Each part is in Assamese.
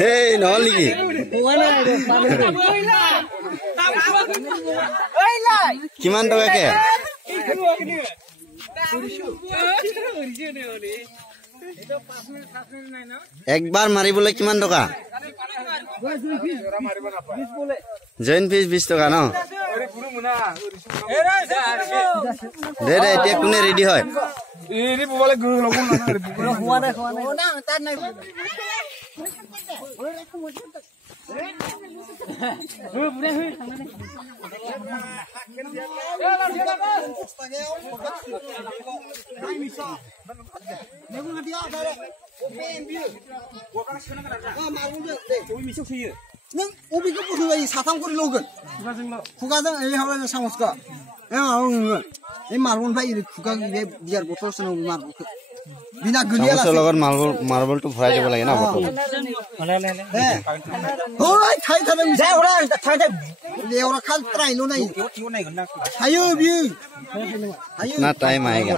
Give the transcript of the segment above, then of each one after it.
Hey, নহলি কি? কিমান টকাকে? একবাৰ মাৰিবলৈ কিমান টকা? জইন ফিজ 20 টকা ন? দে দে এতিয়া কোনে ৰেডি হয়? नों अबेखौ बोखोबाय साथाम करि लौगोन खुगाजों ए हाबा सामसखौ ए मारबल ए मारबलनिफ्राय इरि खुगा बे बियार बथल सोनाव मारबलखौ बिना गलिया सामसर লগত मार्बलটো ভৰাই দিব লাগে না বটল ओइ थाइ थाइ जाय ओरा थाइ थाइ लेवरा खाल ट्राइल नाय हायो बियो हायो ना टाइम आएगा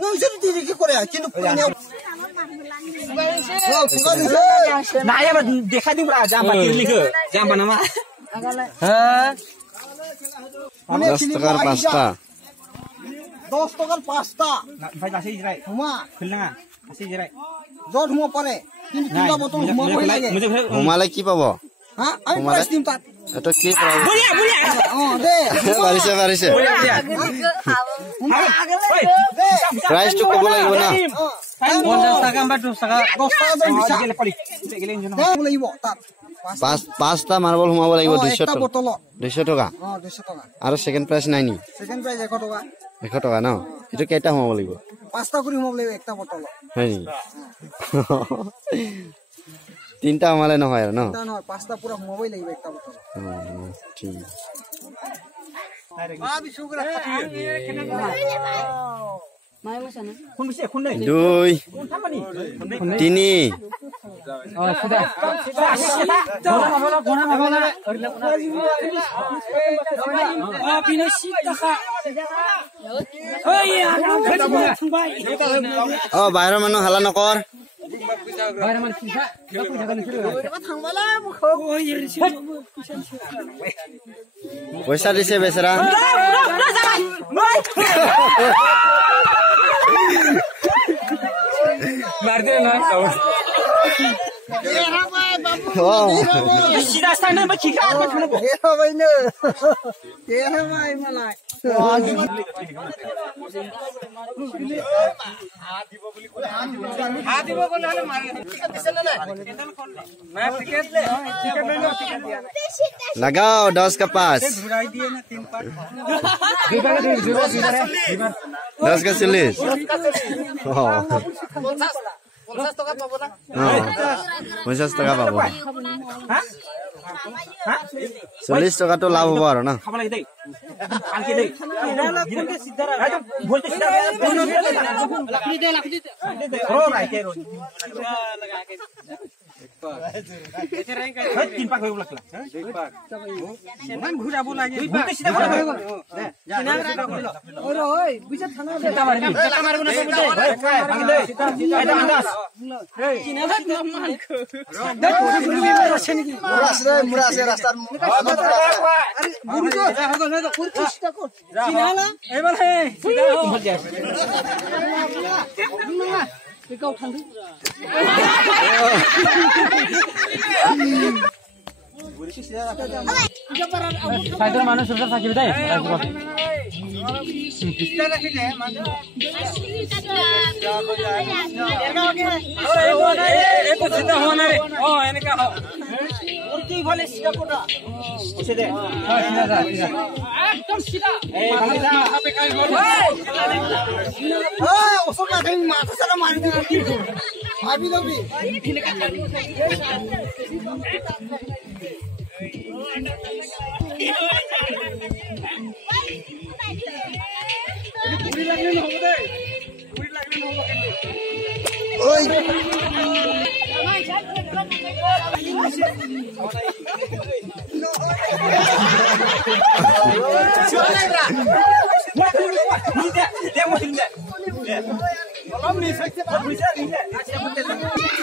नोंसोर दिरि के करे किन्तु फैनायाव नाया देखा दिब्रा जाम्बा तिरलिखो जाम्बा नामा हां 10 টাকার 5টা 10 টাকার 5টা ভাই আসি জিরাই হুমা খুলনা আসি জিরাই জট হুমা পারে কিন্তু তিনটা বোতল হুমা কই লাগে হুমালে কি পাব হ্যাঁ আমি প্রাইস দিম তাত এটা কি পাব বুলিয়া বুলিয়া দে পারিছে পারিছে প্রাইস তো কব লাগিব না 50 টাকা বা 10 টাকা 10 টাকা দেন বিছা গেলে পড়ি গেলে ইঞ্জিন লাগিব তাত পাঁচটা মার্বল হুমাব লাগিব 200 টাকা বোতল 200 টাকা 200 টাকা আৰু সেকেন্ড প্রাইস নাই নি সেকেন্ড প্রাইস 100 টাকা 100 টাকা ন এটা কেইটা হুমাব লাগিব 5টা কৰি হুমাব লাগিব একটা বোতল হয় নি তিনটা হুমালে নহয় আৰু ন তা নহয় 5টা পুরা হুমাবই লাগিব একটা বোতল ঠিক আ বিশুগরা মাই মছানা কোন বিছে কোন নাই 2 কোন থামানি 3 সুদা গোনা মাবলা বিনা 10 টাকা ওই বাহিৰৰ মানুহ হালা নকৰ বাইরে মান কিসা পয়সা গানি ছিল থাংবালা মুখ পয়সা দিছে বেচারা মার দে না এরা ভাই বাবু সিধা স্থানে বা কি কাজ করছ না এরা ভাই না এরা ভাই মালাই হাদিব বলে হলে মারে টিকেট দিছেন না না টিকেট লে টিকেট লইলো টিকেট দিয়া না लगाओ 10 का 5 ঘুরাই দিয়ে না 3 পার 10 का 40 50 টাকা পাবো না 50 টাকা পাবো হ্যাঁ 40 টাকা তো লাভ হবে আর না খাবার লাগি দেই আনকে দেই না কোনকে সিধা একদম বলতে সিধা লাকড়ি দে রো রাইতে রো लगा के ऐसे रैंक 3 पाक होइब लागला 2 पाक मान घुराबो लागे बलते सिधा করে সিনা রাখা কইলো ওরে ওই বুঝা থানা এটা মারবি এটা মারবো না সব দে সিধা এটা আন্দাজ এই সিনা ভাই মান দেখ আসে নাকি মুরাস রে রাস্তার আরে বুড়ি তো হগল না তো কোন চেষ্টা কর সিনা না এবার হে সিধা হল যায় বেকাও ঠান্ডা সাইকেল মানুষ সুন্দর থাকিবি তাই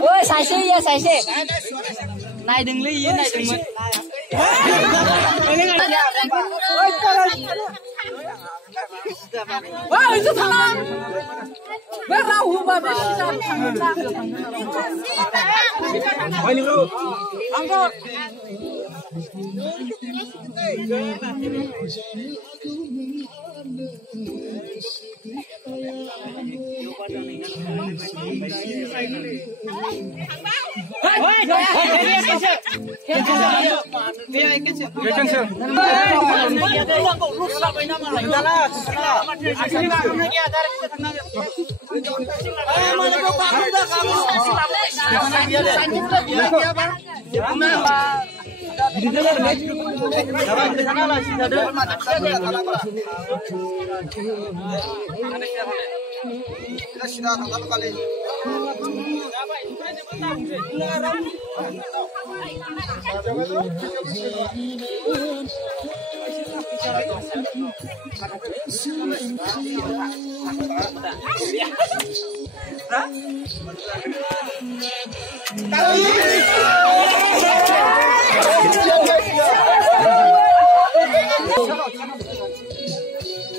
Ôi xài xe ya xài xe. Này đừng ly này đừng mệt. Ôi itu thằng. Berau hubah berau. Oi lu. Angkot.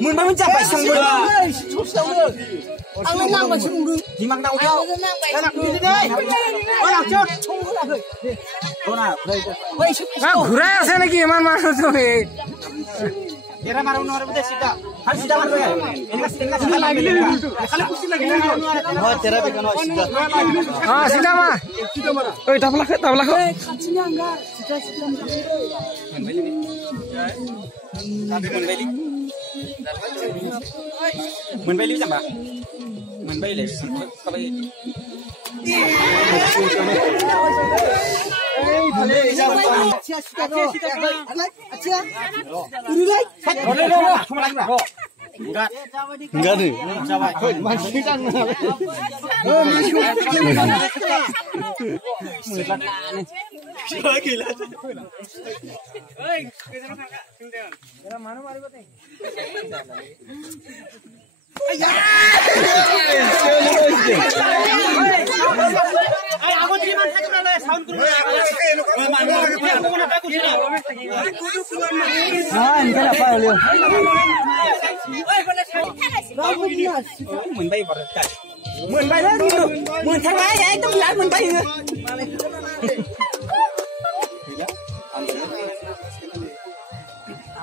Mun ba mencapai sang bola. Ang nang mà chung được. Di mang tao kêu. Nak đi đây. Oi nak chốt. Đâu nào? Đây. ঘুরাই আছে নাকি ইমান মানুষ তুমি Kira marunong na rin sida. Hal sida man kaya. Ini kasi tingnan sa lagi. Kala kusi lagi. Oh, terapi kan sudah. হ্যাঁ সিধা মা ওই তাবলা খো Menbeli siapa? Menbeli. Apa ini? Enggak nih. Masih kan. Aku terima saja sound kru. Enggak apa lu. Menbai berkat. Menbai lah gitu. Mentang aja itu bilang menbai.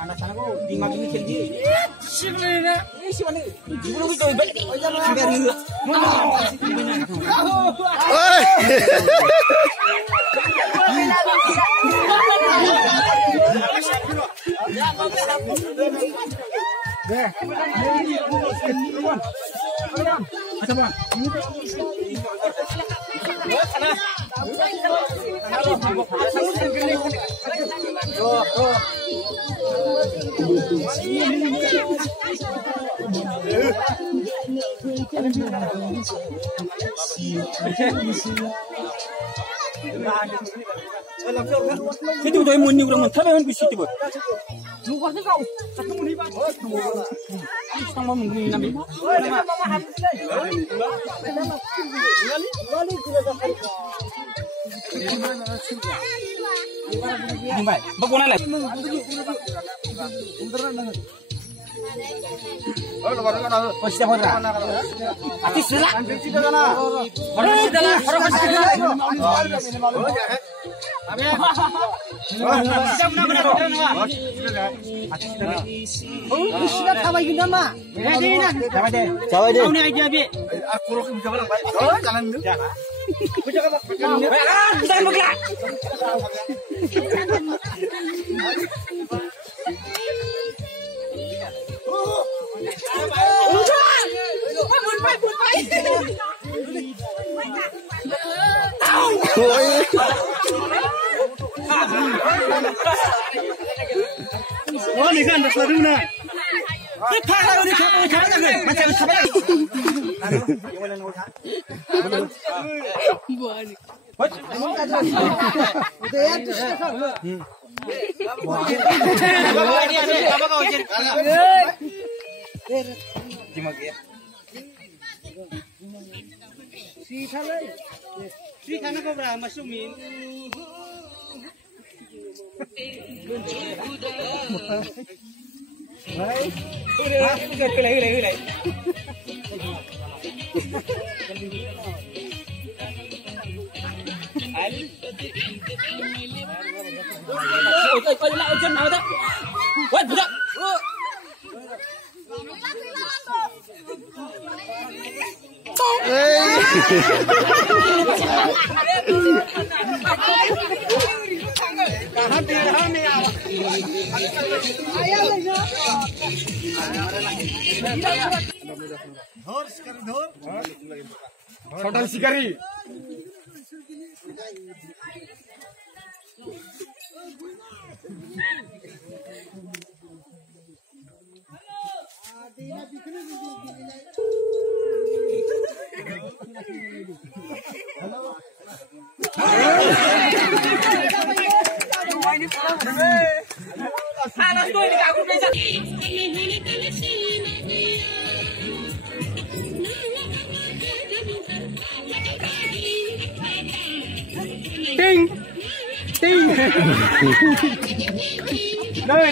Anak-anak ko di maging kelgi. Sibana. Sibana. Jibulu ko ba? Sibana. Oi. Itu udah muni kurang mana? Tapi bisa itu. Lupa sih kau. Satu muni bang. Sama muni nabi. Baik, bagaimana lagi? Oh, siapa orang? Ati sudah. Orang sudah lah. Orang sudah lah. Sudah kawai guna mah. Cabai deh. Kau ni aja bi. Aku rok bisa bilang baik. Oh, jangan dulu. Jangan bergerak. Oh, ni kan dah selalu na. Kita kalau ni kamu lagi, macam siapa lagi? Tri thằng nó ra mà sung miên. Đấy. Cái này. Ôi lại chân nào đó. Quên budak. Hotel Sikari. Ting. Đây.